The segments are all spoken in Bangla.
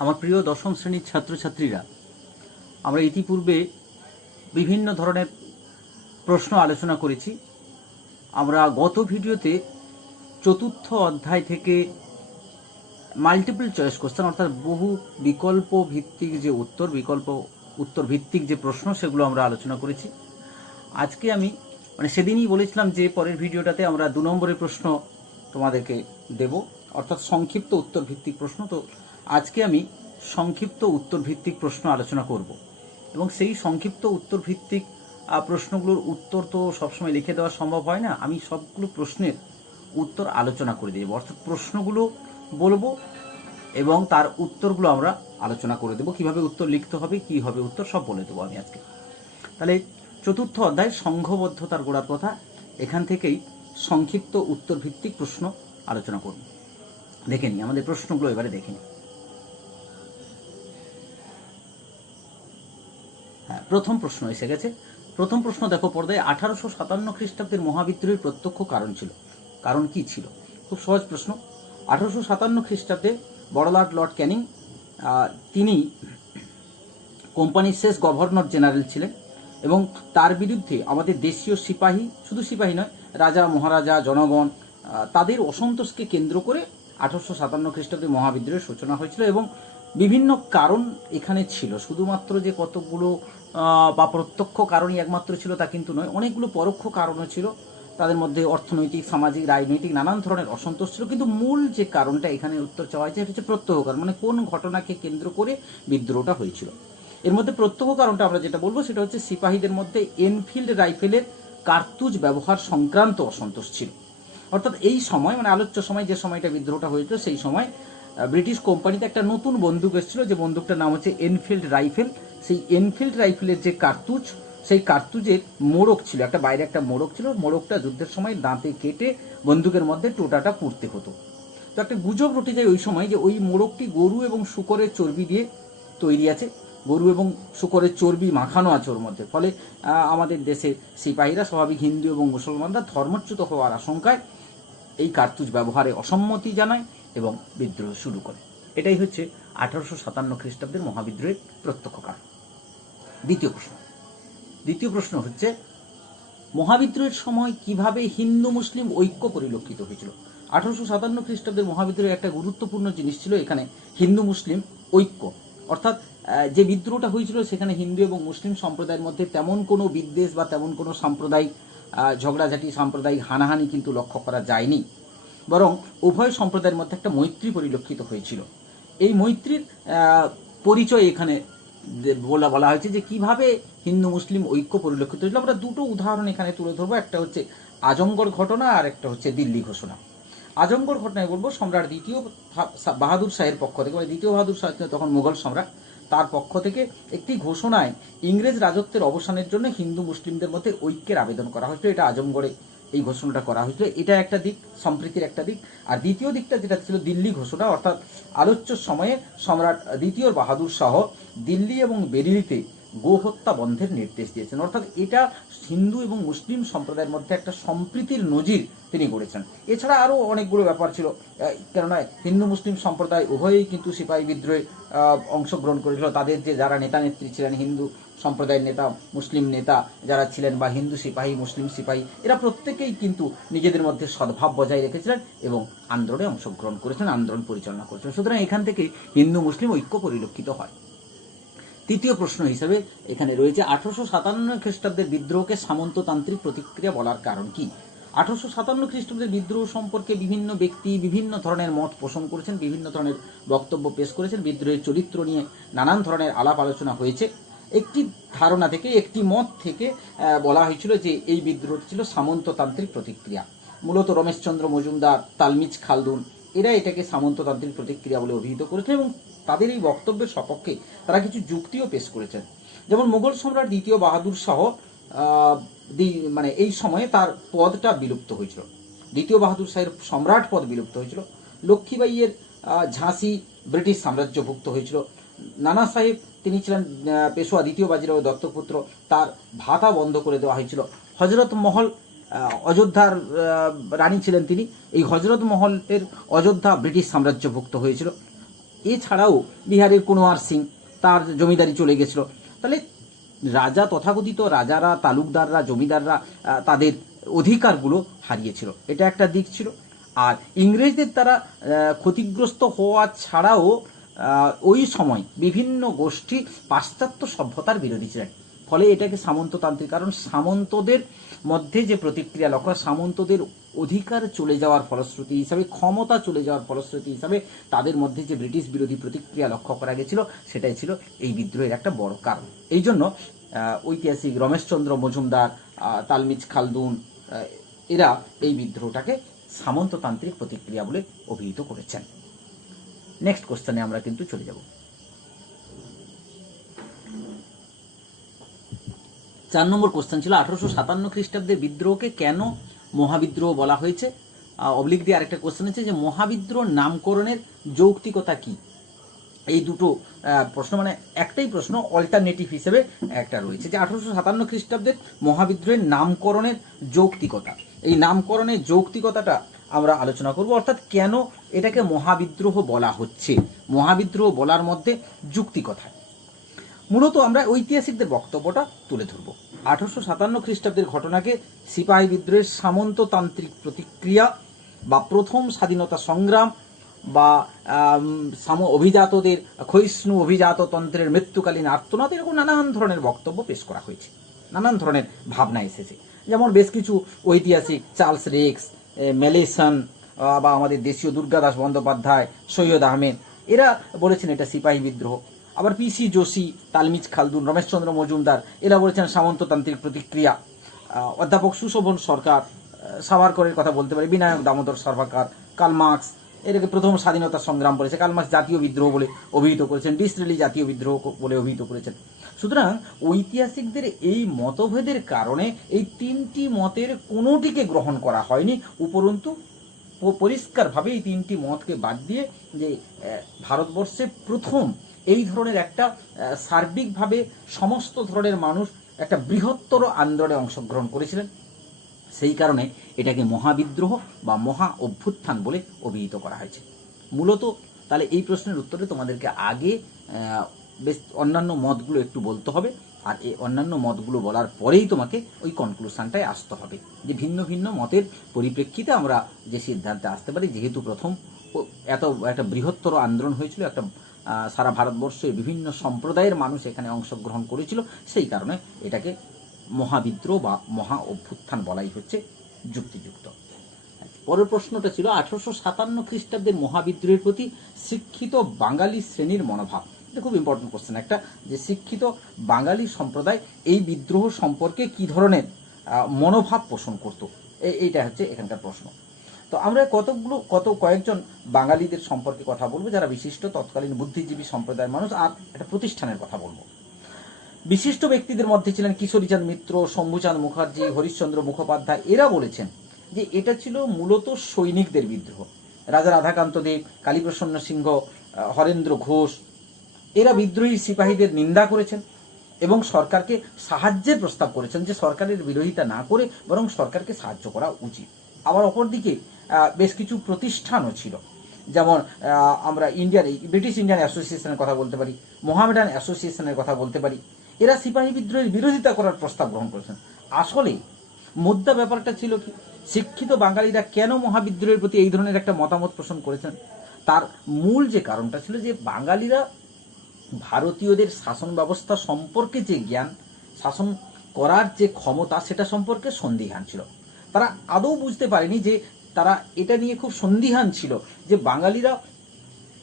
আমার প্রিয় দশম শ্রেণীর ছাত্রছাত্রীরা, আমরা ইতিপূর্বে বিভিন্ন ধরনের প্রশ্ন আলোচনা করেছি। আমরা গত ভিডিওতে চতুর্থ অধ্যায় থেকে মাল্টিপল চয়েস কোশ্চেন অর্থাৎ বহু বিকল্প ভিত্তিক যে উত্তর ভিত্তিক যে প্রশ্ন সেগুলো আমরা আলোচনা করেছি। আজকে আমি সেদিনই বলেছিলাম যে পরের ভিডিওটাতে আমরা 2 নম্বরের প্রশ্ন তোমাদেরকে দেব, অর্থাৎ সংক্ষিপ্ত উত্তর ভিত্তিক প্রশ্ন। তো আজকে আমি সংক্ষিপ্ত উত্তর ভিত্তিক প্রশ্ন আলোচনা করব এবং সেই সংক্ষিপ্ত উত্তর ভিত্তিক প্রশ্নগুলোর উত্তর তো সবসময় লিখে দেওয়া সম্ভব হয় না। আমি সবগুলো প্রশ্নের উত্তর আলোচনা করে দেব, অর্থাৎ প্রশ্নগুলো বলবো এবং তার উত্তরগুলো আমরা আলোচনা করে দেবো। কিভাবে উত্তর লিখতে হবে, কি হবে উত্তর, সব বলে দেবো আমি আজকে। তাহলে চতুর্থ অধ্যায় সংঘবদ্ধতার গোড়ার কথা, এখান থেকেই সংক্ষিপ্ত উত্তর ভিত্তিক প্রশ্ন আলোচনা করব। দেখে নিই আমাদের প্রশ্নগুলো, এবারে দেখে নিই। হ্যাঁ, প্রথম প্রশ্ন এসে গেছে। প্রথম প্রশ্ন দেখো পর্দায়, 1857 খ্রিস্টাব্দের মহাবিদ্রোহের প্রত্যক্ষ কারণ ছিল। কারণ কি ছিল? খুব সহজ প্রশ্ন। 1857 খ্রিস্টাব্দে বড়লাট লর্ড ক্যানিং তিনি কোম্পানির শেষ গভর্নর জেনারেল ছিলেন এবং তার বিরুদ্ধে আমাদের দেশীয় সিপাহী, শুধু সিপাহী নয়, রাজা মহারাজা জনগণ, তাদের অসন্তোষকে কেন্দ্র করে 1857 খ্রিস্টাব্দে মহাবিদ্রোহের সূচনা হয়েছিল। এবং বিভিন্ন কারণ এখানে ছিল, শুধুমাত্র যে কতগুলো বা প্রত্যক্ষ কারণই একমাত্র ছিল তা কিন্তু নয়, অনেকগুলো পরোক্ষ কারণও ছিল। তাদের মধ্যে অর্থনৈতিক, সামাজিক, রাজনৈতিক নানান ধরনের অসন্তোষ ছিল। কিন্তু মূল যে কারণটা এখানে উত্তর চাওয়া হয়েছে, এটা হচ্ছে প্রত্যক্ষ কারণ, মানে কোন ঘটনাকে কেন্দ্র করে বিদ্রোহটা হয়েছিল। এর মধ্যে প্রত্যক্ষ কারণটা আমরা যেটা বলবো সেটা হচ্ছে সিপাহীদের মধ্যে এনফিল্ড রাইফেলের কার্তুজ ব্যবহার সংক্রান্ত অসন্তোষ ছিল। অর্থাৎ এই সময়, মানে আলোচ্য সময়, যে সময়টা বিদ্রোহটা হয়েছিল, সেই সময় ব্রিটিশ কোম্পানিতে একটা নতুন বন্দুক এসেছিল, যে বন্দুকটার নাম হচ্ছে এনফিল্ড রাইফেল। সেই এনফিল্ড রাইফেলের যে কার্তুজ, সেই কার্তুজের মোড়ক ছিল, একটা বাইরে একটা মোড়ক ছিল। মোড়কটা যুদ্ধের সময় দাঁতে কেটে বন্দুকের মধ্যে টোটাটা পুড়তে হতো। তো একটা গুজব রটে যায় ওই সময় যে ওই মোড়কটি গরু এবং শূকরের চর্বি দিয়ে তৈরি আছে, গরু এবং শূকরের চর্বি মাখানো আছে ওর মধ্যে। ফলে আমাদের দেশের সিপাহীরা, স্বাভাবিক হিন্দু এবং মুসলমানরা ধর্মচ্যুত হওয়ার আশঙ্কায় এই কার্তুজ ব্যবহারে অসম্মতি জানায় এবং বিদ্রোহ শুরু করে। এটাই হচ্ছে 1857 খ্রিস্টাব্দের মহাবিদ্রোহের প্রত্যক্ষ কারণ। দ্বিতীয় প্রশ্ন হচ্ছে, মহাবিদ্রোহের সময় কিভাবে হিন্দু মুসলিম ঐক্য পরিলক্ষিত হয়েছিল? 1857 খ্রিস্টাব্দের মহাবিদ্রোহের একটা গুরুত্বপূর্ণ জিনিস ছিল এখানে হিন্দু মুসলিম ঐক্য। অর্থাৎ যে বিদ্রোহটা হয়েছিল সেখানে হিন্দু এবং মুসলিম সম্প্রদায়ের মধ্যে তেমন কোনো বিদ্বেষ বা তেমন কোনো সাম্প্রদায়িক ঝগড়াঝাটি, সাম্প্রদায়িক হানাহানি কিন্তু লক্ষ্য করা যায়নি, বরং উভয় সম্প্রদায়ের মধ্যে একটা মৈত্রী পরিলক্ষিত হয়েছিল। এই মৈত্রীর পরিচয় এখানে বলা হয়েছে যে কিভাবে হিন্দু মুসলিম ঐক্য পরিলক্ষিত হয়েছিল। আমরা দুটো উদাহরণ এখানে তুলে ধরবো, একটা হচ্ছে আজমগড় ঘটনা আর একটা হচ্ছে দিল্লি ঘোষণা। আজমগড় ঘটনায় বলবো, সম্রাট দ্বিতীয় বাহাদুর শাহের পক্ষ থেকে, মানে দ্বিতীয় বাহাদুর শাহ তখন মুঘল সম্রাট, তার পক্ষ থেকে একটি ঘোষণায় ইংরেজ রাজত্বের অবসানের জন্য হিন্দু মুসলিমদের মধ্যে ঐক্যের আবেদন করা হয়েছিল। এটা আজমগড়ে এই ঘোষণাটা করা হয়েছিল। এটা একটা দিক, সম্প্রীতির একটা দিক। আর দ্বিতীয় দিকটা যেটা ছিল দিল্লি ঘোষণা, অর্থাৎ আলোচ্য সময়ে সম্রাট দ্বিতীয় বাহাদুর শাহ দিল্লি এবং বেরিলিতে গোহত্যা বন্ধের নির্দেশ দিয়েছেন। অর্থাৎ এটা হিন্দু এবং মুসলিম সম্প্রদায়ের মধ্যে একটা সম্প্রীতির নজির তিনি গড়েছেন। এছাড়া আরও অনেকগুলো ব্যাপার ছিল, কেননা হিন্দু মুসলিম সম্প্রদায় উভয়েই কিন্তু সিপাহী বিদ্রোহে অংশগ্রহণ করেছিল। তাদের যে যারা নেতা নেত্রী ছিলেন, হিন্দু সম্প্রদায়ের নেতা, মুসলিম নেতা যারা ছিলেন, বা হিন্দু সিপাহী, মুসলিম সিপাহী, এরা প্রত্যেকেই কিন্তু নিজেদের মধ্যে সদ্ভাব বজায় রেখেছিলেন এবং আন্দোলনে অংশগ্রহণ করেছেন, আন্দোলন পরিচালনা করেছেন। সুতরাং এখান থেকে হিন্দু মুসলিম ঐক্য পরিলক্ষিত হয়। তৃতীয় প্রশ্ন হিসেবে এখানে রয়েছে, 1857 খ্রিস্টাব্দের বিদ্রোহকে সামন্ততান্ত্রিক প্রতিক্রিয়া বলার কারণ কি? 1857 খ্রিস্টাব্দের বিদ্রোহ সম্পর্কে বিভিন্ন ব্যক্তি বিভিন্ন ধরনের মত পোষণ করেছেন, বিভিন্ন ধরনের বক্তব্য পেশ করেছেন। বিদ্রোহের চরিত্র নিয়ে নানান ধরনের আলাপ আলোচনা হয়েছে। একটি ধারণা থেকে, একটি মত থেকে বলা হয়েছিল যে এই বিদ্রোহ ছিল সামন্ততান্ত্রিক প্রতিক্রিয়া। মূলত রমেশচন্দ্র মজুমদার, তালমিজ খালদুন এরা এটাকে সামন্ততান্ত্রিক প্রতিক্রিয়া বলে অভিহিত করেছেন এবং তাদের এই বক্তব্যের সপক্ষে তারা কিছু যুক্তিও পেশ করেছেন। যেমন মুঘল সম্রাট দ্বিতীয় বাহাদুর শাহ মানে এই সময়ে তার পদটা বিলুপ্ত হয়েছিল, দ্বিতীয় বাহাদুর শাহের সম্রাট পদ বিলুপ্ত হয়েছিল। লক্ষ্মীবাইয়ের ঝাঁসি ব্রিটিশ সাম্রাজ্যভুক্ত হয়েছিল। নানা সাহেব, তিনি ছিলেন পেশোয়া দ্বিতীয় বাজিরাও দত্তপুত্র, তার ভাতা বন্ধ করে দেওয়া হয়েছিল। হজরত মহল অযোধ্যার রানী ছিলেন তিনি, এই হজরত মহলের অযোধ্যা ব্রিটিশ সাম্রাজ্যভুক্ত হয়েছিল। এছাড়াও বিহারের কুনওয়ার সিং, তার জমিদারি চলে গেছিল। তাহলে রাজা, তথাকথিত রাজারা, তালুকদাররা, জমিদাররা তাদের অধিকারগুলো হারিয়েছিল, এটা একটা দিক ছিল। আর ইংরেজদের দ্বারা ক্ষতিগ্রস্ত হওয়া ছাড়াও ওই সময় বিভিন্ন গোষ্ঠী পাশ্চাত্য সভ্যতার বিরোধী ছিলেন, ফলে এটাকে সামন্ততান্ত্রিক, কারণ সামন্তদের মধ্যে যে প্রতিক্রিয়া লক্ষ্য, সামন্তদের অধিকার চলে যাওয়ার ফলশ্রুতি হিসাবে, ক্ষমতা চলে যাওয়ার ফলশ্রুতি হিসাবে তাদের মধ্যে যে ব্রিটিশ বিরোধী প্রতিক্রিয়া লক্ষ্য করা গেছিল, সেটাই ছিল এই বিদ্রোহের একটা বড় কারণ। এই জন্য ঐতিহাসিক রমেশচন্দ্র মজুমদার, তালমিজ খালদুন এরা এই বিদ্রোহটাকে সামন্ততান্ত্রিক প্রতিক্রিয়া বলে অভিহিত করেছেন। নেক্সট কোশ্চেনে আমরা কিন্তু চলে যাব। 4 নম্বর কোশ্চেন ছিল 1857 খ্রিস্টাব্দের বিদ্রোহকে কেন মহাবিদ্রোহ বলা হয়েছে। অবলিক দিয়ে আরেকটা কোশ্চেন আছে যে মহাবিদ্রোহ নামকরণের যৌক্তিকতা কি। এই দুটো প্রশ্ন, মানে একটাই প্রশ্ন অল্টারনেটিভ হিসেবে একটা রয়েছে, যে 1857 খ্রিস্টাব্দের মহাবিদ্রোহের নামকরণের যৌক্তিকতা। এই নামকরণের যৌক্তিকতাটা আমরা আলোচনা করব, অর্থাৎ কেন এটাকে মহাবিদ্রোহ বলা হচ্ছে, মহাবিদ্রোহ বলার মধ্যে যুক্তি কোথায়। মূলত আমরা ঐতিহাসিকদের বক্তব্যটা তুলে ধরব। 1857 খ্রিস্টাব্দের ঘটনাকে সিপাহী বিদ্রোহের সামন্ততান্ত্রিক প্রতিক্রিয়া বা প্রথম স্বাধীনতা সংগ্রাম বা অভিজাতদের ক্ষয়িষ্ণু অভিজাততন্ত্রের মৃত্যুকালীন আর্তনাদ, এরকম নানান ধরনের বক্তব্য পেশ করা হয়েছে, নানান ধরনের ভাবনা এসেছে। যেমন বেশ কিছু ঐতিহাসিক চার্লস রেক্স, মেলেসন বা আমাদের দেশীয় দুর্গাদাস বন্দ্যোপাধ্যায়, সৈয়দ আহমেদ, এরা বলেছেন এটা সিপাহী বিদ্রোহ। আবার পিসি যোশী, তালমিজ খালদুন, রমেশচন্দ্র মজুমদার এরা বলেছেন সামন্ততান্ত্রিক প্রতিক্রিয়া। অধ্যাপক সুশোভন সরকার, সাভারকরের কথা বলতে পারি, বিনায়ক দামোদর সাভারকর, কার্ল মার্কস এটাকে প্রথম স্বাধীনতা সংগ্রাম বলেছে, কার্ল মার্কস জাতীয় বিদ্রোহ বলে অভিহিত করেছেন, ডিসরেলি জাতীয় বিদ্রোহ বলে অভিহিত করেছেন। সুতরাং ঐতিহাসিকদের এই মতভেদের কারণে এই তিনটি মতের কোনোটিকে গ্রহণ করা হয়নি, উপরন্তু পরিষ্কারভাবে এই তিনটি মতকে বাদ দিয়ে যে ভারতবর্ষে প্রথম এই ধরনের একটা সার্বিকভাবে সমস্ত ধরনের মানুষ একটা বৃহত্তর আন্দোলনে অংশগ্রহণ করেছিলেন, সেই কারণে এটাকে মহাবিদ্রোহ বা মহা অভ্যুত্থান বলে অভিহিত করা হয়েছে। মূলত তাহলে এই প্রশ্নের উত্তরে তোমাদেরকে আগে বেশ অন্যান্য মতগুলো একটু বলতে হবে, আর এই অন্যান্য মতগুলো বলার পরেই তোমাকে ওই কনক্লুশনটায় আসতে হবে যে ভিন্ন ভিন্ন মতের পরিপ্রেক্ষিতে আমরা যে সিদ্ধান্তে আসতে পারি, যেহেতু প্রথম এত একটা বৃহত্তর আন্দোলন হয়েছিল, একটা সারা ভারতবর্ষের বিভিন্ন সম্প্রদায়ের মানুষ এখানে অংশগ্রহণ করেছিল, সেই কারণে এটাকে মহাবিদ্রোহ বা মহা অভ্যুত্থান বলাই হচ্ছে যুক্তিযুক্ত। পরের প্রশ্নটা ছিল 1857 খ্রিস্টাব্দের মহাবিদ্রোহের প্রতি শিক্ষিত বাঙালি শ্রেণীর মনোভাব। এটা খুব ইম্পর্টেন্ট কোশ্চেন একটা, যে শিক্ষিত বাঙালি সম্প্রদায় এই বিদ্রোহ সম্পর্কে কি ধরনের মনোভাব পোষণ করত, এইটা হচ্ছে এখানকার প্রশ্ন। তো আমরা কয়েকজন বাঙালিদের সম্পর্কে কথা বলবো যারা বিশিষ্ট তৎকালীন বুদ্ধিজীবী সম্প্রদায়ের মানুষ, আর একটা প্রতিষ্ঠানের কথা বলবো। বিশিষ্ট ব্যক্তিদের মধ্যে ছিলেন কিশোরীচাঁদ মিত্র, শম্ভুচাঁদ মুখার্জি, হরিশ্চন্দ্র মুখোপাধ্যায়। এরা বলেছেন যে এটা ছিল মূলত সৈনিকদের বিদ্রোহ। রাজা রাধাকান্ত দেব, কালীপ্রসন্ন সিংহ, হরেন্দ্র ঘোষ এরা বিদ্রোহী সিপাহীদের নিন্দা করেছেন এবং সরকারকে সাহায্যের প্রস্তাব করেছেন, যে সরকারের বিরোধিতা না করে বরং সরকারকে সাহায্য করা উচিত। আবার অপরদিকে বেশ কিছু প্রতিষ্ঠানও ছিল, যেমন আমরা ব্রিটিশ ইন্ডিয়ান অ্যাসোসিয়েশনের কথা বলতে পারি, মোহামেডান অ্যাসোসিয়েশনের কথা বলতে পারি। এরা সিপাহী বিদ্রোহের বিরোধিতা করার প্রস্তাব গ্রহণ করেছেন। আসলে মুদ্রা ব্যাপারটা ছিল কি, শিক্ষিত বাঙালিরা কেন মহাবিদ্রোহের প্রতি এই ধরনের একটা মতামত পোষণ করেছেন, তার মূল যে কারণটা ছিল যে বাঙালিরা ভারতীয়দের শাসন ব্যবস্থা সম্পর্কে যে জ্ঞান, শাসন করার যে ক্ষমতা, সেটা সম্পর্কে সন্দিহান ছিল। তারা আদৌ বুঝতে পারেনি, যে তারা এটা নিয়ে খুব সন্দিহান ছিল যে বাঙালিরা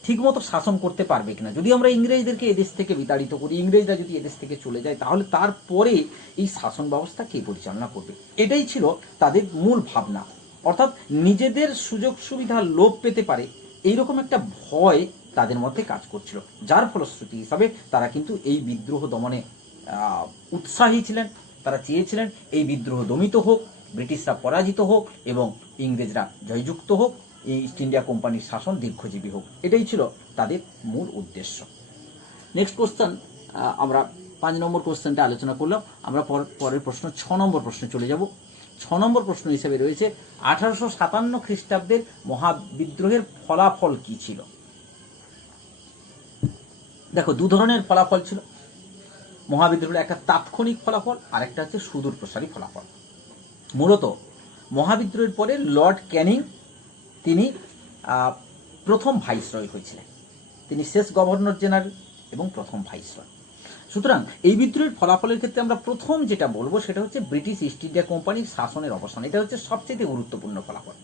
ঠিকমতো শাসন করতে পারবে কিনা। যদি আমরা ইংরেজদেরকে এদেশ থেকে বিতাড়িত করি, ইংরেজরা যদি এদেশ থেকে চলে যায়, তাহলে তারপরে এই শাসন ব্যবস্থা কে পরিচালনা করবে। এটাই ছিল তাদের মূল ভাবনা, অর্থাৎ নিজেদের সুযোগ সুবিধা লোপ পেতে পারে এইরকম একটা ভয় তাদের মধ্যে কাজ করছিল, যার ফলশ্রুতি হিসাবে তারা কিন্তু এই বিদ্রোহ দমনে উৎসাহী ছিলেন। তারা চেয়েছিলেন এই বিদ্রোহ দমিত হোক, ব্রিটিশরা পরাজিত হোক এবং ইংরেজরা জয়যুক্ত হোক, ইস্ট ইন্ডিয়া কোম্পানির শাসন দীর্ঘজীবী হোক। এটাই ছিল তাদের মূল উদ্দেশ্য। নেক্সট কোশ্চেন, আমরা 5 নম্বর কোশ্চেনটা আলোচনা করলাম। আমরা পরের প্রশ্ন 6 নম্বর প্রশ্নে চলে যাব। 6 নম্বর প্রশ্ন হিসেবে রয়েছে 1857 খ্রিস্টাব্দের মহাবিদ্রোহের ফলাফল কি ছিল। দেখো, দু ধরনের ফলাফল ছিল মহাবিদ্রোহের, একটা তাৎক্ষণিক ফলাফল আর একটা হচ্ছে সুদূর প্রসারী ফলাফল। মূলত মহাবিদ্রোহের পরে লর্ড ক্যানিং তিনি প্রথম ভাইসরয় হয়েছিলেন, তিনি শেষ গভর্নর জেনারেল এবং প্রথম ভাইসরয়। সুতরাং এই বিদ্রোহের ফলাফলের ক্ষেত্রে আমরা প্রথম যেটা বলবো সেটা হচ্ছে ব্রিটিশ ইস্ট ইন্ডিয়া কোম্পানির শাসনের অবসান। এটা হচ্ছে সবচেয়ে গুরুত্বপূর্ণ ফলাফল,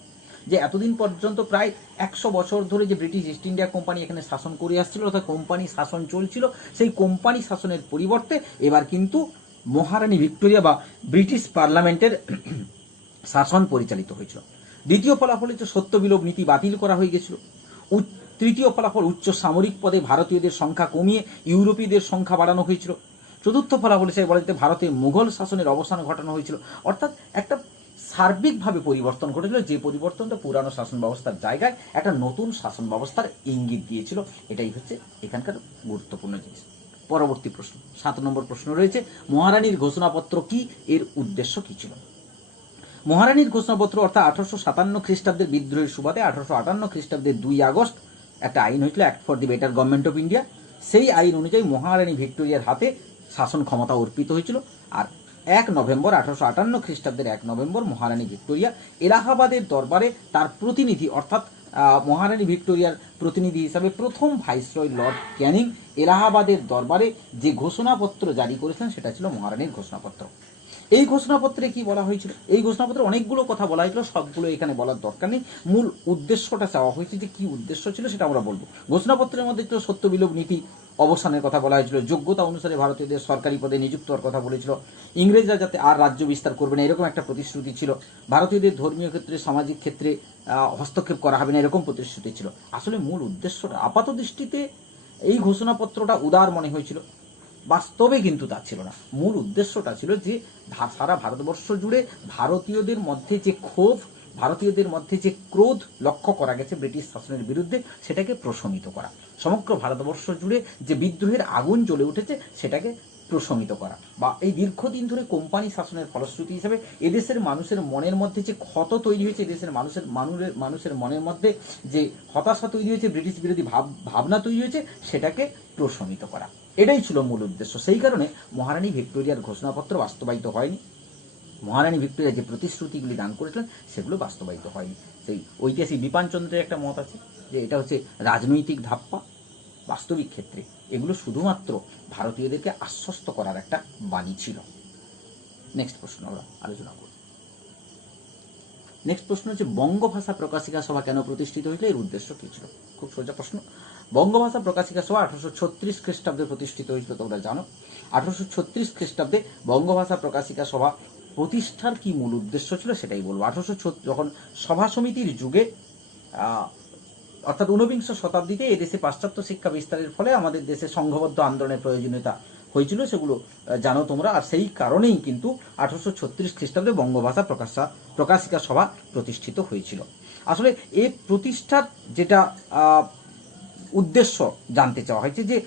যে এতদিন পর্যন্ত প্রায় 100 বছর ধরে যে ব্রিটিশ ইস্ট ইন্ডিয়া কোম্পানি এখানে শাসন করে আসছিল, অর্থাৎ কোম্পানি শাসন চলছিল, সেই কোম্পানি শাসনের পরিবর্তে এবার কিন্তু মহারানী ভিক্টোরিয়া বা ব্রিটিশ পার্লামেন্টের শাসন পরিচালিত হয়েছিল। দ্বিতীয় ফলাফল হচ্ছে সত্যবিলোপ নীতি বাতিল করা হয়ে গেছিল। তৃতীয় ফলাফল উচ্চ সামরিক পদে ভারতীয়দের সংখ্যা কমিয়ে ইউরোপীয়দের সংখ্যা বাড়ানো হয়েছিল। চতুর্থ ফলাফল হিসেবে বলা যেতে ভারতে মুঘল শাসনের অবসান ঘটানো হয়েছিল। অর্থাৎ একটা সার্বিকভাবে পরিবর্তন ঘটেছিল, যে পরিবর্তনটা পুরানো শাসন ব্যবস্থার জায়গায় একটা নতুন শাসন ব্যবস্থার ইঙ্গিত দিয়েছিল। এটাই হচ্ছে এখানকার গুরুত্বপূর্ণ জিনিস। পরবর্তী প্রশ্ন, 7 নম্বর প্রশ্ন রয়েছে, মহারানীর ঘোষণাপত্র কি, এর উদ্দেশ্য কি ছিল? মহারানীর ঘোষণাপত্র অর্থাৎ 1857 খ্রিস্টাব্দের বিদ্রোহের সুবাদে 1858 খ্রিস্টাব্দের 2 আগস্ট একটা আইন হয়েছিল, act for the better government of India. সেই আইন অনুযায়ী মহারানী ভিক্টোরিয়ার হাতে শাসন ক্ষমতা অর্পিত হয়েছিল। আর 1 নভেম্বর 1858 খ্রিস্টাব্দের 1 নভেম্বর মহারানী ভিক্টোরিয়া এলাহাবাদের দরবারে তার প্রতিনিধি অর্থাৎ মহারানী ভিক্টোরিয়ার প্রতিনিধি হিসাবে প্রথম ভাইসরয় লর্ড ক্যানিং এলাহাবাদের দরবারে যে ঘোষণাপত্র জারি করেছেন সেটা ছিল মহারানীর ঘোষণাপত্র। এই ঘোষণাপত্রে কি বলা হয়েছিল? এই ঘোষণাপত্রে অনেকগুলো কথা বলা হয়েছিল, সবগুলো এখানে বলার দরকার নেই। মূল উদ্দেশ্যটা চাওয়া হয়েছে, যে কি উদ্দেশ্য ছিল সেটা আমরা বলবো। ঘোষণাপত্রের মধ্যে ছিল সত্যবিলোপ নীতি অবসানের কথা বলা হয়েছিল, যোগ্যতা অনুসারে ভারতীয়দের সরকারি পদে নিযুক্ত হওয়ার কথা বলেছিল, ইংরেজরা যাতে আর রাজ্য বিস্তার করবে না এরকম একটা প্রতিশ্রুতি ছিল, ভারতীয়দের ধর্মীয় ক্ষেত্রে সামাজিক ক্ষেত্রে হস্তক্ষেপ করা হবে না এরকম প্রতিশ্রুতি ছিল। আসলে মূল উদ্দেশ্যটা আপাত দৃষ্টিতে এই ঘোষণাপত্রটা উদার মনে হয়েছিল, বাস্তবে কিন্তু তা ছিল না। মূল উদ্দেশ্যটা ছিল যে সারা ভারতবর্ষ জুড়ে ভারতীয়দের মধ্যে যে ক্ষোভ, ভারতীয়দের মধ্যে যে ক্রোধ লক্ষ্য করা গেছে ব্রিটিশ শাসনের বিরুদ্ধে, সেটাকে প্রশমিত করা। সমগ্র ভারতবর্ষ জুড়ে যে বিদ্রোহের আগুন জ্বলে উঠেছে সেটাকে প্রশমিত করা, বা এই দীর্ঘদিন ধরে কোম্পানি শাসনের ফলশ্রুতি হিসেবে এদেশের মানুষের মনের মধ্যে যে ক্ষত তৈরি হয়েছে, এদেশের মানুষের মনের মধ্যে যে হতাশা তৈরি হয়েছে, ব্রিটিশ বিরোধী ভাবনা তৈরি হয়েছে, সেটাকে প্রশমিত করা। এটাই ছিল মূল উদ্দেশ্য। সেই কারণে মহারানী ভিক্টোরিয়ার ঘোষণাপত্র বাস্তবায়িত হয়নি। মহারানী ভিক্টোরিয়া যে প্রতিশ্রুতিগুলি দান করেছিলেন সেগুলো বাস্তবায়িত হয়নি। সেই ঐতিহাসিক বিপানচন্দ্রের একটা মত আছে যে এটা হচ্ছে রাজনৈতিক ধাপ্পা, বাস্তবিক ক্ষেত্রে এগুলো শুধুমাত্র ভারতীয়দেরকে আশ্বস্ত করার একটা বাণী ছিল। নেক্সট প্রশ্ন আমরা আলোচনা করব। নেক্সট প্রশ্ন হচ্ছে, বঙ্গভাষা প্রকাশিকা সভা কেন প্রতিষ্ঠিত হয়েছিল, এর উদ্দেশ্য কি ছিল? খুব সোজা প্রশ্ন। বঙ্গভাষা প্রকাশিকা সভা 1836 খ্রিস্টাব্দে প্রতিষ্ঠিত হয়েছিল, তোমরা জানো। 1836 খ্রিস্টাব্দে বঙ্গভাষা প্রকাশিকা সভা প্রতিষ্ঠার কি মূল উদ্দেশ্য ছিল সেটাই বলবো। 1836 যখন সভা সমিতির যুগে অর্থাৎ 19বিংশ শতাব্দীতে এদেশে পাশ্চাত্য শিক্ষা বিস্তারের ফলে আমাদের দেশে সংঘবদ্ধ আন্দোলনের প্রয়োজনীয়তা হয়েছিল, সেগুলো জানো তোমরা। আর সেই কারণেই কিন্তু 1836 খ্রিস্টাব্দে বঙ্গভাষা প্রকাশিকা সভা প্রতিষ্ঠিত হয়েছিল। আসলে এই প্রতিষ্ঠার যেটা উদ্দেশ্য জানতে চাওয়া হয়েছে, যে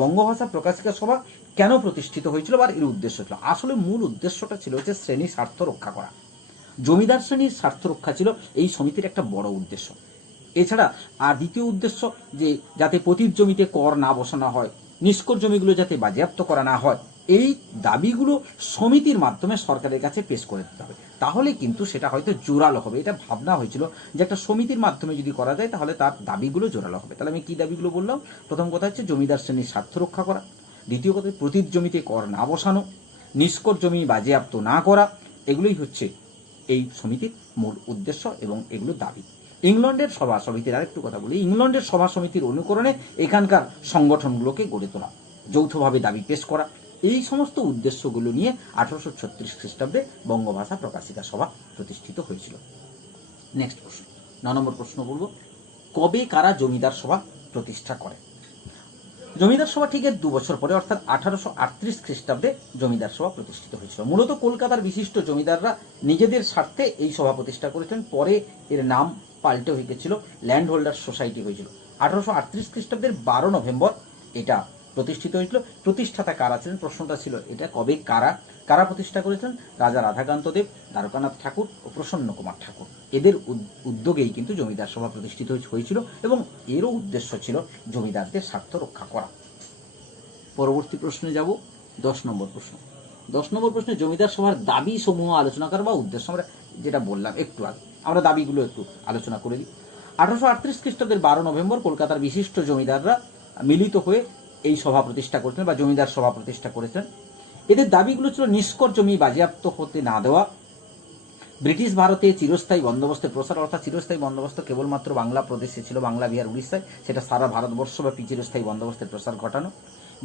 বঙ্গভাষা প্রকাশিকা সভা কেন প্রতিষ্ঠিত হয়েছিল বা এর উদ্দেশ্য ছিল। আসলে মূল উদ্দেশ্যটা ছিল যে শ্রেণী স্বার্থ রক্ষা করা, জমিদার শ্রেণীর স্বার্থ রক্ষা ছিল এই সমিতির একটা বড় উদ্দেশ্য। এছাড়া আর দ্বিতীয় উদ্দেশ্য, যে যাতে পতিত জমিতে কর না বসানো হয়, নিষ্কর জমিগুলো যাতে বাজেয়াপ্ত করা না হয়, এই দাবিগুলো সমিতির মাধ্যমে সরকারের কাছে পেশ করে দিতে হবে, তাহলে কিন্তু সেটা হয়তো জোরালো হবে। এটা ভাবনা হয়েছিল যে একটা সমিতির মাধ্যমে যদি করা যায় তাহলে তার দাবিগুলো জোরালো হবে। তাহলে আমি কি দাবিগুলো বললাম? প্রথম কথা হচ্ছে জমিদার শ্রেণীর স্বার্থ রক্ষা করা, দ্বিতীয় কথা পতিত জমিতে কর না বসানো, নিষ্কর জমি বাজেয়াপ্ত না করা, এগুলোই হচ্ছে এই সমিতির মূল উদ্দেশ্য এবং এগুলো দাবি। ইংল্যান্ডের সভা সমিতির আরেকটু কথা বলি, ইংল্যান্ডের সভা সমিতির অনুকরণে এখানকার সংগঠনগুলোকে গড়ে তোলা, যৌথভাবে দাবি পেশ করা, এই সমস্ত উদ্দেশ্যগুলো নিয়ে 1836 খ্রিস্টাব্দে বঙ্গভাষা প্রকাশিকা সভা প্রতিষ্ঠিত হয়েছিল। নেক্সট প্রশ্ন, 9 নম্বর প্রশ্ন বলবো, কবে কারা জমিদার সভা প্রতিষ্ঠা করে? জমিদার সভা ঠিক 2 বছর পরে অর্থাৎ 1838 খ্রিস্টাব্দে জমিদার সভা প্রতিষ্ঠিত হয়েছিল। মূলত কলকাতার বিশিষ্ট জমিদাররা নিজেদের স্বার্থে এই সভা প্রতিষ্ঠা করেছেন, পরে এর নাম পাল্টে হয়ে গেছিল ল্যান্ড হোল্ডার সোসাইটি হয়েছিল। 1838 খ্রিস্টাব্দের 12 নভেম্বর এটা প্রতিষ্ঠিত হয়েছিল। প্রতিষ্ঠাতা কারা ছিলেন? প্রশ্নটা ছিল এটা, কবে কারা প্রতিষ্ঠা করেছেন? রাজা রাধাকান্ত দেব, দ্বারকানাথ ঠাকুর ও প্রসন্ন কুমার ঠাকুর, এদের উদ্যোগেই কিন্তু জমিদার সভা প্রতিষ্ঠিত হয়েছিল এবং এরও উদ্দেশ্য ছিল জমিদারদের স্বার্থ রক্ষা করা। পরবর্তী প্রশ্নে যাব, 10 নম্বর প্রশ্ন। 10 নম্বর প্রশ্নে জমিদার সভার দাবি সমূহ আলোচনা করা বা উদ্দেশ্য, আমরা যেটা বললাম একটু আগে, আমরা দাবিগুলো একটু আলোচনা করে দিই। 1838 খ্রিস্টাব্দের 12 নভেম্বর কলকাতার বিশিষ্ট জমিদাররা মিলিত হয়ে এই সভা প্রতিষ্ঠা করেছিলেন বা জমিদার সভা প্রতিষ্ঠা করেছেন। এদের দাবিগুলো ছিল নিষ্কর জমি বাজেয়াপ্ত হতে না দেওয়া, ব্রিটিশ ভারতে চিরস্থায়ী বন্দোবস্তের প্রসার, অর্থাৎ চিরস্থায়ী বন্দোবস্ত কেবলমাত্র বাংলা প্রদেশে ছিল, বাংলা, বিহার, উড়িষ্যায়, সেটা সারা ভারতবর্ষব্যাপী চিরস্থায়ী বন্দোবস্তের প্রসার ঘটানো,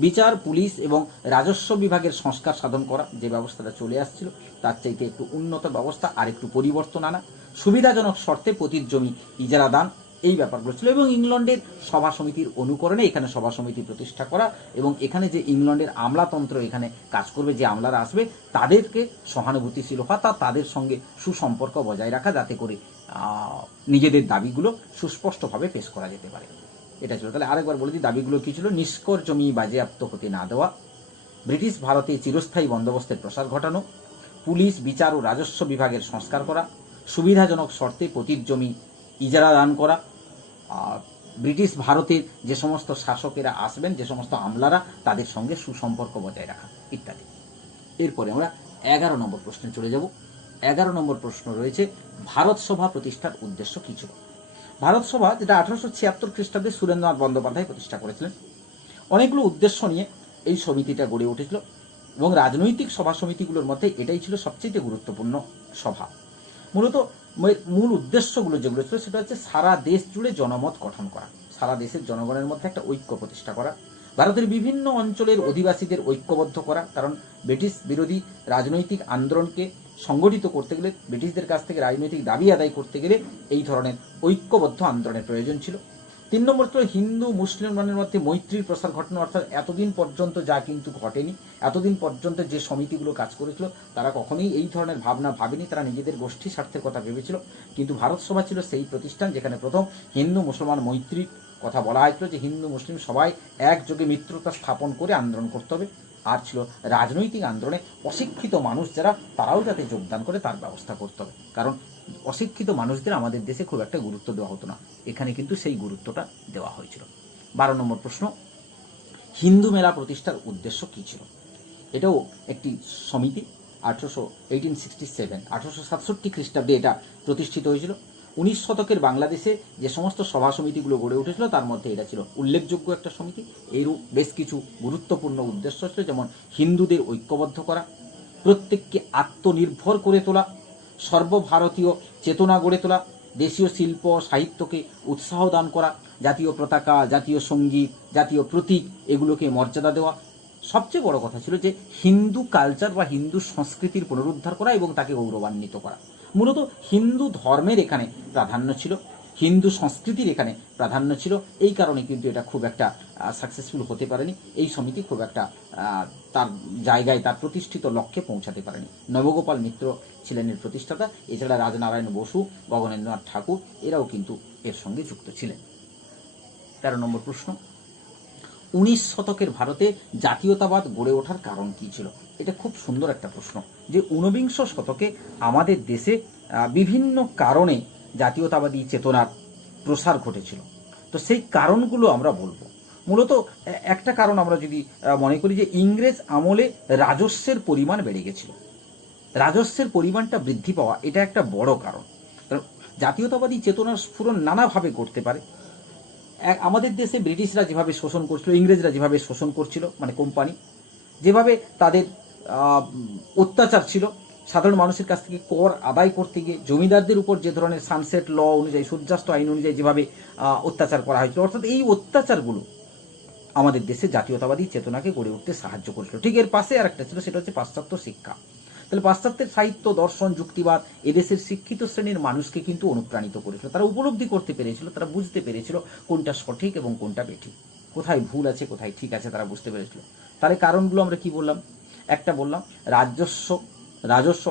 বিচার, পুলিশ এবং রাজস্ব বিভাগের সংস্কার সাধন করা, যে ব্যবস্থাটা চলে আসছিল তার চাইতে একটু উন্নত ব্যবস্থা আর একটু পরিবর্তন আনা, সুবিধাজনক শর্তে পতিত জমি ইজারা দান, এই ব্যাপারগুলো ছিল। এবং ইংল্যান্ডের সভা সমিতির অনুকরণে এখানে সভা সমিতি প্রতিষ্ঠা করা এবং এখানে যে ইংল্যান্ডের আমলাতন্ত্র এখানে কাজ করবে, যে আমলারা আসবে তাদেরকে সহানুভূতিশীল হওয়া, তাদের সঙ্গে সুসম্পর্ক বজায় রাখা, যাতে করে নিজেদের দাবিগুলো সুস্পষ্টভাবে পেশ করা যেতে পারে, এটা ছিল। তাহলে আরেকবার বলে দিই, দাবিগুলো কি ছিল? নিষ্কর জমি বাজেয়াপ্ত হতে না দেওয়া, ব্রিটিশ ভারতে চিরস্থায়ী বন্দোবস্তের প্রসার ঘটানো, পুলিশ, বিচার ও রাজস্ব বিভাগের সংস্কার করা, সুবিধাজনক শর্তে পতিত জমি ইজারা দান করা, ব্রিটিশ ভারতের যে সমস্ত শাসকেরা আসবেন, যে সমস্ত আমলারা, তাদের সঙ্গে সুসম্পর্ক বজায় রাখা ইত্যাদি। এরপরে আমরা 11 নম্বর প্রশ্নে চলে যাব। 11 নম্বর প্রশ্ন রয়েছে, ভারত সভা প্রতিষ্ঠার উদ্দেশ্য কী ছিল? ভারত সভা, যেটা 1876 খ্রিস্টাব্দে সুরেন্দ্রনাথ বন্দ্যোপাধ্যায় প্রতিষ্ঠা করেছিলেন, অনেকগুলো উদ্দেশ্য নিয়ে এই সমিতিটা গড়ে উঠেছিল এবং রাজনৈতিক সভা সমিতিগুলোর মধ্যে এটাই ছিল সবচেয়ে গুরুত্বপূর্ণ সভা। মূলত মূল উদ্দেশ্যগুলো যেগুলো ছিল সেটা হচ্ছে সারা দেশ জুড়ে জনমত গঠন করা, সারা দেশের জনগণের মধ্যে একটা ঐক্য প্রতিষ্ঠা করা, ভারতের বিভিন্ন অঞ্চলের অধিবাসীদের ঐক্যবদ্ধ করা, কারণ ব্রিটিশ বিরোধী রাজনৈতিক আন্দোলনকে সংগঠিত করতে গেলে, ব্রিটিশদের কাছ থেকে রাজনৈতিক দাবি আদায় করতে গেলে এই ধরনের ঐক্যবদ্ধ আন্দোলনের প্রয়োজন ছিল। 3 নম্বর ছিল হিন্দু মুসলিমদের মধ্যে মৈত্রীর প্রসার ঘটানো, অর্থাৎ এতদিন পর্যন্ত যা কিন্তু ঘটেনি, এতদিন পর্যন্ত যে সমিতিগুলো কাজ করেছিল তারা কখনোই এই ধরনের ভাবনা ভাবেনি, তারা নিজেদের গোষ্ঠী স্বার্থের কথা ভেবেছিল। কিন্তু ভারত সভা ছিল সেই প্রতিষ্ঠান যেখানে প্রথম হিন্দু মুসলমান মৈত্রীর কথা বলা হয়েছিল, যে হিন্দু মুসলিম সবাই একযোগে মিত্রতা স্থাপন করে আন্দোলন করতে হবে। আর ছিল রাজনৈতিক আন্দোলনে অশিক্ষিত মানুষ যারা, তারাও যাতে যোগদান করে তার ব্যবস্থা করতে হবে, কারণ অশিক্ষিত মানুষদের আমাদের দেশে খুব একটা গুরুত্ব দেওয়া হতো না, এখানে কিন্তু সেই গুরুত্বটা দেওয়া হয়েছিল। 12 নম্বর প্রশ্ন, হিন্দু মেলা প্রতিষ্ঠার উদ্দেশ্য কী ছিল? এটাও একটি সমিতি, 1867 খ্রিস্টাব্দে এটা প্রতিষ্ঠিত হয়েছিল। 19 শতকের বাংলাদেশে যে সমস্ত সভা সমিতিগুলো গড়ে উঠেছিল তার মধ্যে এটা ছিল উল্লেখযোগ্য একটা সমিতি। এরও বেশ কিছু গুরুত্বপূর্ণ উদ্দেশ্য ছিল, যেমন হিন্দুদের ঐক্যবদ্ধ করা, প্রত্যেককে আত্মনির্ভর করে তোলা, সর্বভারতীয় চেতনা গড়ে তোলা, দেশীয় শিল্প সাহিত্যকে উৎসাহ দান করা, জাতীয় পতাকা, জাতীয় সঙ্গীত, জাতীয় প্রতীক এগুলোকে মর্যাদা দেওয়া। সবচেয়ে বড় কথা ছিল যে হিন্দু কালচার বা হিন্দু সংস্কৃতির পুনরুদ্ধার করা এবং তাকে গৌরবান্বিত করা। মূলত হিন্দু ধর্মের এখানে প্রাধান্য ছিল, হিন্দু সংস্কৃতির এখানে প্রাধান্য ছিল, এই কারণে কিন্তু এটা খুব একটা সাকসেসফুল হতে পারেনি, এই সমিতি খুব একটা তার জায়গায়, তার প্রতিষ্ঠিত লক্ষ্যে পৌঁছাতে পারেনি। নবগোপাল মিত্র ছিলেন এর প্রতিষ্ঠাতা, এছাড়া রাজনারায়ণ বসু, গগনেন্দ্রনাথ ঠাকুর এরাও কিন্তু এর সঙ্গে যুক্ত ছিলেন। 13 নম্বর প্রশ্ন, 19 শতকের ভারতে জাতীয়তাবাদ গড়ে ওঠার কারণ কী ছিল? এটা খুব সুন্দর একটা প্রশ্ন, যে 19বিংশ শতকে আমাদের দেশে বিভিন্ন কারণে জাতীয়তাবাদী চেতনার প্রসার ঘটেছিল। তো সেই কারণগুলো আমরা বলবো। মূলত একটা কারণ আমরা যদি মনে করি, যে ইংরেজ আমলে রাজস্বের পরিমাণ বেড়ে গেছিল, রাজস্বের পরিমাণটা বৃদ্ধি পাওয়া এটা একটা বড় কারণ। কারণ জাতীয়তাবাদী চেতনার স্ফুরণ নানাভাবে করতে পারে। আমাদের দেশে ব্রিটিশরা যেভাবে শোষণ করছিল, ইংরেজরা যেভাবে শোষণ করছিল, মানে কোম্পানি যেভাবে তাদের অত্যাচার ছিল, সাধারণ মানুষের কাছ থেকে কর আদায় করতে গিয়ে জমিদারদের উপর যে ধরনের সানসেট ল অনুযায়ী, সূর্যাস্ত আইন অনুযায়ী যেভাবে অত্যাচার করা হয়েছিল, অর্থাৎ এই অত্যাচারগুলো আমাদের দেশে জাতীয়তাবাদী চেতনাকে গড়ে উঠতে সাহায্য করেছিল। ঠিক এর পাশে আর একটা ছিল, সেটা হচ্ছে পাশ্চাত্য শিক্ষা। তাহলে পাশ্চাত্যের সাহিত্য, দর্শন, যুক্তিবাদ এদেশের শিক্ষিত শ্রেণীর মানুষকে কিন্তু অনুপ্রাণিত করেছিল। তারা উপলব্ধি করতে পেরেছিল, তারা বুঝতে পেরেছিল কোনটা সঠিক এবং কোনটা বেঠিক, কোথায় ভুল আছে কোথায় ঠিক আছে, তারা বুঝতে পেরেছিল। তাহলে কারণগুলো আমরা কি বললাম? একটা বললাম রাজস্ব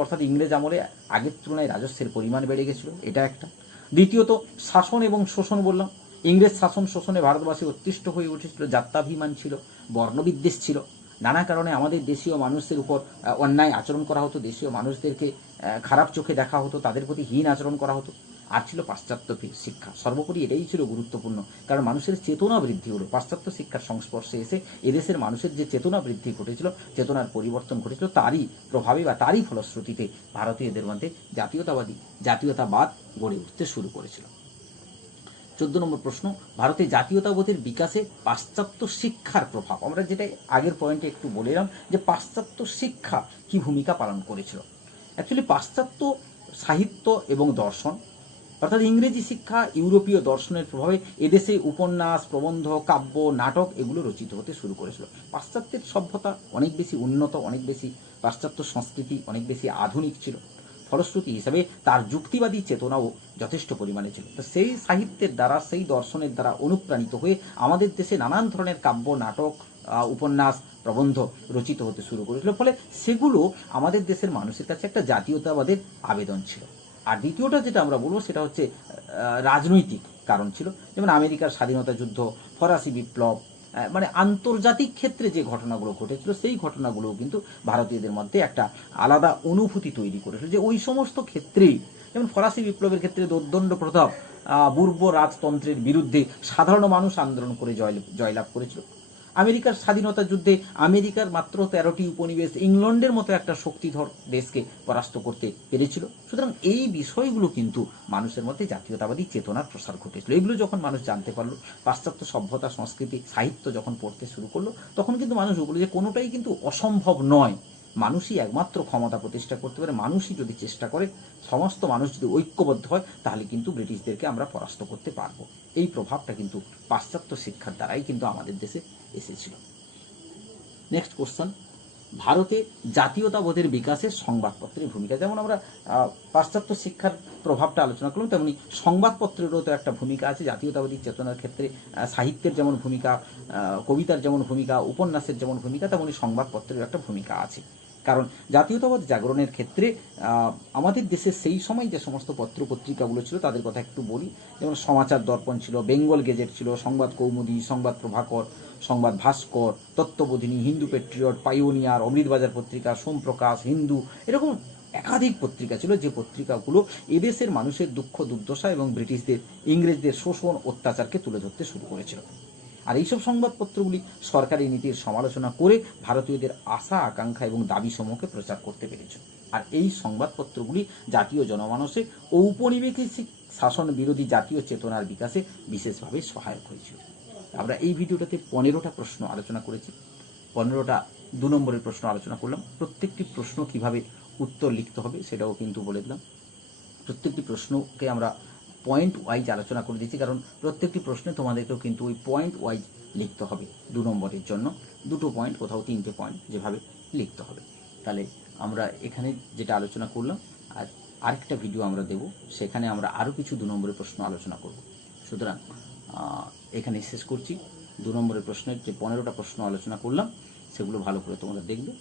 অর্থাৎ ইংরেজ আমলে আগের তুলনায় রাজস্বের পরিমাণ বেড়ে গেছিল, এটা একটা। দ্বিতীয়ত শাসন এবং শোষণ বললাম, ইংরেজ শাসন শোষণে ভারতবাসী অতিষ্ঠ হয়ে উঠেছিল, জাত্যাভিমান ছিল, বর্ণবিদ্বেষ ছিল, নানা কারণে আমাদের দেশীয় মানুষদের উপর অন্যায় আচরণ করা হতো, দেশীয় মানুষদেরকে খারাপ চোখে দেখা হতো, তাদের প্রতি হীন আচরণ করা হতো। আর ছিল পাশ্চাত্য শিক্ষা। সর্বোপরি এটাই ছিল গুরুত্বপূর্ণ, কারণ মানুষের চেতনা বৃদ্ধি হলো পাশ্চাত্য শিক্ষার সংস্পর্শে এসে। এদেশের মানুষের যে চেতনা বৃদ্ধি ঘটেছিল, চেতনার পরিবর্তন ঘটেছিল, তারই প্রভাবে বা তারই ফলশ্রুতিতে ভারতীয়দের মধ্যে জাতীয়তাবাদ গড়ে উঠতে শুরু করেছিল। 14 নম্বর প্রশ্ন, ভারতে জাতীয়তাবোধের বিকাশে পাশ্চাত্য শিক্ষার প্রভাব। আমরা যেটা আগের পয়েন্টে একটু বললাম যে পাশ্চাত্য শিক্ষা কি ভূমিকা পালন করেছিল। অ্যাকচুয়ালি পাশ্চাত্য সাহিত্য এবং দর্শন, অর্থাৎ ইংরেজি শিক্ষা ইউরোপীয় দর্শনের প্রভাবে এদেশে উপন্যাস, প্রবন্ধ, কাব্য, নাটক এগুলো রচিত হতে শুরু করেছিল। পাশ্চাত্যের সভ্যতা অনেক বেশি উন্নত, অনেক বেশি পাশ্চাত্য সংস্কৃতি অনেক বেশি আধুনিক ছিল। ফলশ্রুতি হিসাবে তার যুক্তিবাদী চেতনাও যথেষ্ট পরিমাণে ছিল। তো সেই সাহিত্যের দ্বারা, সেই দর্শনের দ্বারা অনুপ্রাণিত হয়ে আমাদের দেশে নানান ধরনের কাব্য, নাটক, উপন্যাস, প্রবন্ধ রচিত হতে শুরু করেছিল। ফলে সেগুলো আমাদের দেশের মানুষের কাছে একটা জাতীয়তাবাদের আবেদন ছিল। আর দ্বিতীয়টা যেটা আমরা বলবো সেটা হচ্ছে রাজনৈতিক কারণ ছিল। যেমন আমেরিকার স্বাধীনতা যুদ্ধ, ফরাসি বিপ্লব, মানে আন্তর্জাতিক ক্ষেত্রে যে ঘটনাগুলো ঘটেছিল সেই ঘটনাগুলোও কিন্তু ভারতীয়দের মধ্যে একটা আলাদা অনুভূতি তৈরি করেছিল, যে ওই সমস্ত ক্ষেত্রেই, যেমন ফরাসি বিপ্লবের ক্ষেত্রে দোর্দণ্ড প্রতাপ পূর্ব রাজতন্ত্রের বিরুদ্ধে সাধারণ মানুষ আন্দোলন করে জয়লাভ করেছিল। আমেরিকার স্বাধীনতা যুদ্ধে আমেরিকার মাত্র 13টি উপনিবেশ ইংল্যান্ডের মতো একটা শক্তিধর দেশকে পরাস্ত করতে পেরেছিল। সুতরাং এই বিষয়গুলো কিন্তু মানুষের মধ্যে জাতীয়তাবাদী চেতনার প্রসার ঘটেছিল। এগুলো যখন মানুষ জানতে পারলো, পাশ্চাত্য সভ্যতা, সংস্কৃতি, সাহিত্য যখন পড়তে শুরু করলো, তখন কিন্তু মানুষ বলল যে কোনোটাই কিন্তু অসম্ভব নয়। মানুষই একমাত্র ক্ষমতা প্রতিষ্ঠা করতে পারে। মানুষই যদি চেষ্টা করে, সমস্ত মানুষ যদি ঐক্যবদ্ধ হয়, তাহলে কিন্তু ব্রিটিশদেরকে আমরা পরাস্ত করতে পারবো। এই প্রভাবটা কিন্তু পাশ্চাত্য শিক্ষার দ্বারাই কিন্তু আমাদের দেশে এসেছিল। নেক্সট কোশ্চেন, ভারতে জাতীয়তাবোধের বিকাশে সংবাদপত্রের ভূমিকা। যেমন আমরা পাশ্চাত্য শিক্ষার প্রভাবটা আলোচনা করলাম, তেমনি সংবাদপত্রেরও তো একটা ভূমিকা আছে জাতীয়তাবাদী চেতনার ক্ষেত্রে। সাহিত্যের যেমন ভূমিকা, কবিতার যেমন ভূমিকা, উপন্যাসের যেমন ভূমিকা, তেমনি সংবাদপত্রের একটা ভূমিকা আছে। কারণ জাতীয়তাবাদ জাগরণের ক্ষেত্রে আমাদের দেশে সেই সময় যে সমস্ত পত্র পত্রিকাগুলো ছিল তাদের কথা একটু বলি। যেমন সমাচার দর্পণ ছিল, বেঙ্গল গেজেট ছিল, সংবাদ কৌমুদী, সংবাদ প্রভাকর, সংবাদ ভাস্কর, তত্ত্ববোধিনী, হিন্দু পেট্রিয়ট, পাইওনিয়ার, অমৃতবাজার পত্রিকা, সোমপ্রকাশ, হিন্দু, এরকম একাধিক পত্রিকা ছিল, যে পত্রিকাগুলো এদেশের মানুষের দুঃখ দুর্দশা এবং ইংরেজদের শোষণ অত্যাচারকে তুলে ধরতে শুরু করেছিল। আর এইসব সংবাদপত্রগুলি সরকারি নীতির সমালোচনা করে ভারতীয়দের আশা, আকাঙ্ক্ষা এবং দাবিসমূহকে প্রচার করতে পেরেছিল। আর এই সংবাদপত্রগুলি জাতীয় জনমানসে ঔপনিবেশিক শাসন বিরোধী জাতীয় চেতনার বিকাশে বিশেষভাবে সহায়ক হয়েছিল। আমরা এই ভিডিওটাতে 15টা প্রশ্ন আলোচনা করেছি। 15টা 2 নম্বরের প্রশ্ন আলোচনা করলাম। প্রত্যেকটি প্রশ্ন কিভাবে উত্তর লিখতে হবে সেটাও কিন্তু বলে দিলাম। প্রত্যেকটি প্রশ্নকে আমরা পয়েন্ট ওয়াইজ আলোচনা করে দিচ্ছি, কারণ প্রত্যেকটি প্রশ্নে তোমাদেরকেও কিন্তু ওই পয়েন্ট ওয়াইজ লিখতে হবে। 2 নম্বরের জন্য 2টো পয়েন্ট, কোথাও 3টে পয়েন্ট যেভাবে লিখতে হবে। তাহলে আমরা এখানে যেটা আলোচনা করলাম, আর আরেকটা ভিডিও আমরা দেব, সেখানে আমরা আরও কিছু 2 নম্বরের প্রশ্ন আলোচনা করব। সুতরাং এখানে শেষ করছি। 2 নম্বরের প্রশ্নের যে 15টা প্রশ্ন আলোচনা করলাম সেগুলো ভালো করে তোমরা দেখবে।